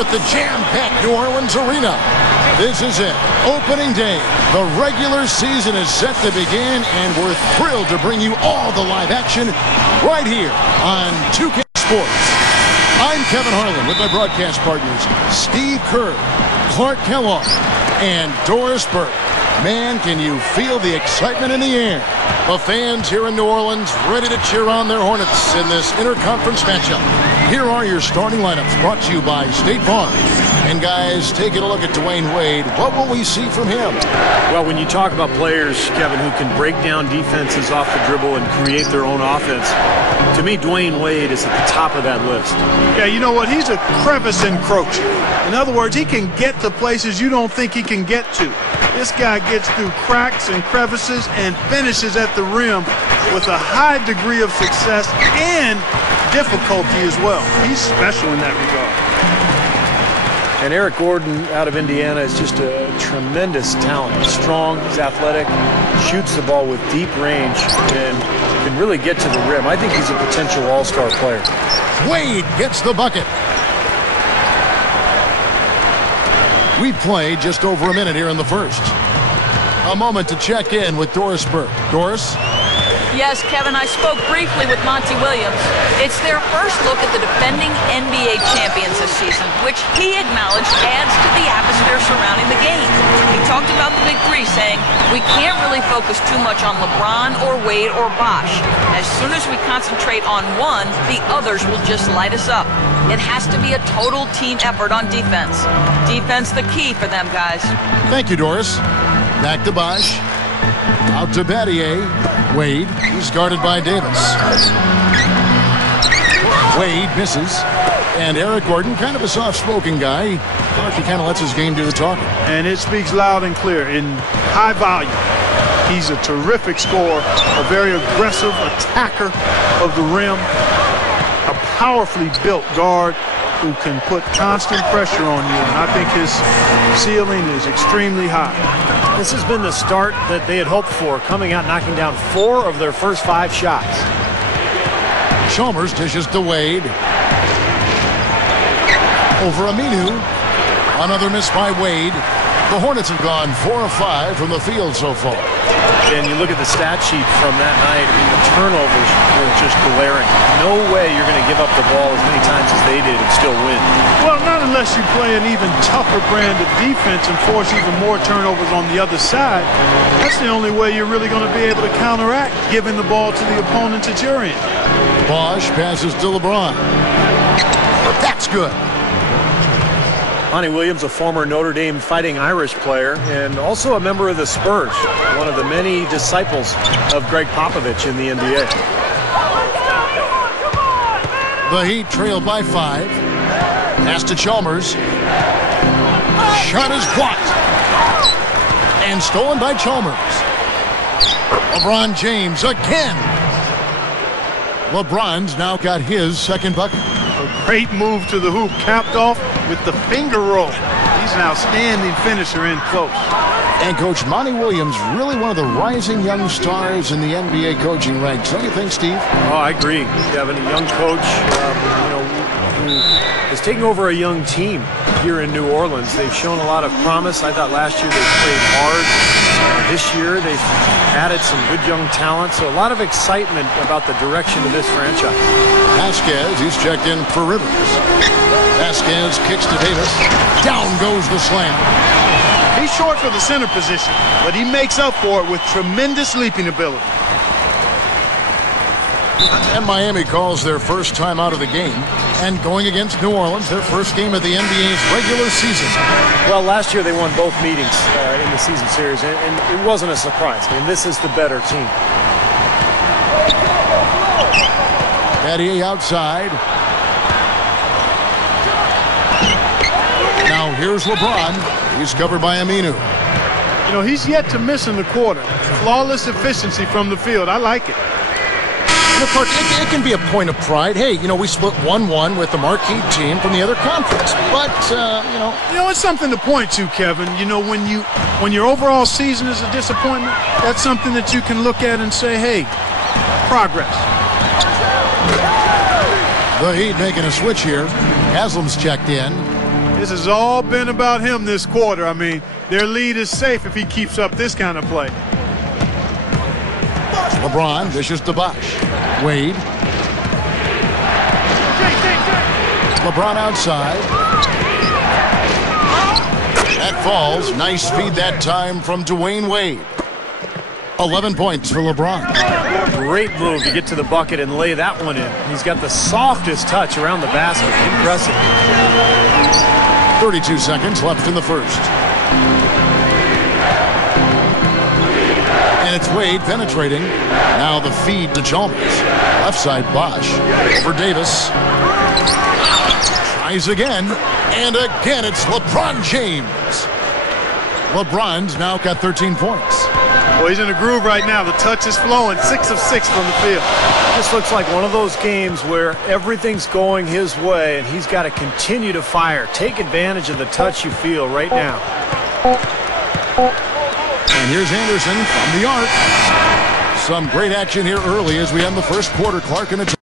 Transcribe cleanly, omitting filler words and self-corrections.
at the jam-packed New Orleans Arena. This is it, opening day. The regular season is set to begin, and we're thrilled to bring you all the live action right here on 2K Sports. I'm Kevin Harlan with my broadcast partners, Steve Kerr, Clark Kellogg, and Doris Burke. Man, can you feel the excitement in the air? The fans here in New Orleans ready to cheer on their Hornets in this interconference matchup. Here are your starting lineups brought to you by State Farm. And guys, taking a look at Dwayne Wade, what will we see from him? Well, when you talk about players, Kevin, who can break down defenses off the dribble and create their own offense, to me, Dwayne Wade is at the top of that list. Yeah, you know what? He's a crevice encroacher. In other words, he can get to places you don't think he can get to. This guy gets through cracks and crevices and finishes at the rim with a high degree of success and difficulty as well. He's special in that regard. And Eric Gordon out of Indiana is just a tremendous talent. He's strong, he's athletic, shoots the ball with deep range, and can really get to the rim. I think he's a potential all-star player. Wade gets the bucket. We've played just over a minute here in the first. A moment to check in with Doris Burke. Doris? Yes, Kevin, I spoke briefly with Monty Williams. It's their first look at the defending NBA champions this season, which he acknowledged adds to the atmosphere surrounding the game. He talked about the big three, saying, we can't really focus too much on LeBron or Wade or Bosh. As soon as we concentrate on one, the others will just light us up. It has to be a total team effort on defense. Defense the key for them, guys. Thank you, Doris. Back to Bosh. Out to Battier. Wade, he's guarded by Davis. Wade misses. And Eric Gordon, kind of a soft-spoken guy. He kind of lets his game do the talking. And it speaks loud and clear in high volume. He's a terrific scorer, a very aggressive attacker of the rim, a powerfully built guard who can put constant pressure on you, and I think his ceiling is extremely high. This has been the start that they had hoped for, coming out knocking down 4 of their first 5 shots. Chalmers dishes to Wade. Over Aminu. Another miss by Wade. The Hornets have gone 4 of 5 from the field so far. And you look at the stat sheet from that night, I mean, the turnovers were just glaring. No way you're going to give up the ball as many times as they did and still win. Well, not unless you play an even tougher brand of defense and force even more turnovers on the other side. That's the only way you're really going to be able to counteract giving the ball to the opponents at your end. Bosh passes to LeBron. That's good. Monty Williams, a former Notre Dame Fighting Irish player and also a member of the Spurs, one of the many disciples of Greg Popovich in the NBA. The Heat trail by 5. Pass to Chalmers. Shot is blocked. And stolen by Chalmers. LeBron James again. LeBron's now got his second bucket. A great move to the hoop, capped off with the finger roll. He's an outstanding finisher in close. And Coach Monty Williams, really one of the rising young stars in the NBA coaching ranks. Don't you think, Steve? Oh, I agree. Kevin, a young coach, who is taking over a young team here in New Orleans. They've shown a lot of promise. I thought last year they played hard. This year they've added some good young talent. So a lot of excitement about the direction of this franchise. Vasquez, he's checked in for Rivers. Vasquez kicks to Davis. Down goes the slam. He's short for the center position, but he makes up for it with tremendous leaping ability. And Miami calls their first time out of the game. And going against New Orleans, their first game of the NBA's regular season. Well, last year they won both meetings in the season series, and it wasn't a surprise. I mean, this is the better team. Battier outside. Now here's LeBron. He's covered by Aminu. You know, he's yet to miss in the quarter. Flawless efficiency from the field. I like it. You know, Clark, it can be a point of pride. Hey, you know, we split 1-1 with the marquee team from the other conference. But, You know, it's something to point to, Kevin. You know, when your overall season is a disappointment, that's something that you can look at and say, hey, progress. The Heat making a switch here. Haslam's checked in. This has all been about him this quarter. I mean, their lead is safe if he keeps up this kind of play. LeBron dishes to Bosh. Wade. LeBron outside. That falls. Nice feed that time from Dwayne Wade. 11 points for LeBron. Great move to get to the bucket and lay that one in. He's got the softest touch around the basket. Impressive. 32 seconds left in the first. And it's Wade penetrating. Now the feed to Chalmers. Left side Bosh. Over Davis. Tries again. And again it's LeBron James. LeBron's now got 13 points. Well, he's in a groove right now. The touch is flowing. 6 of 6 from the field. This looks like one of those games where everything's going his way and he's got to continue to fire. Take advantage of the touch you feel right now. And here's Anderson from the arc. Some great action here early as we end the first quarter. Clark in the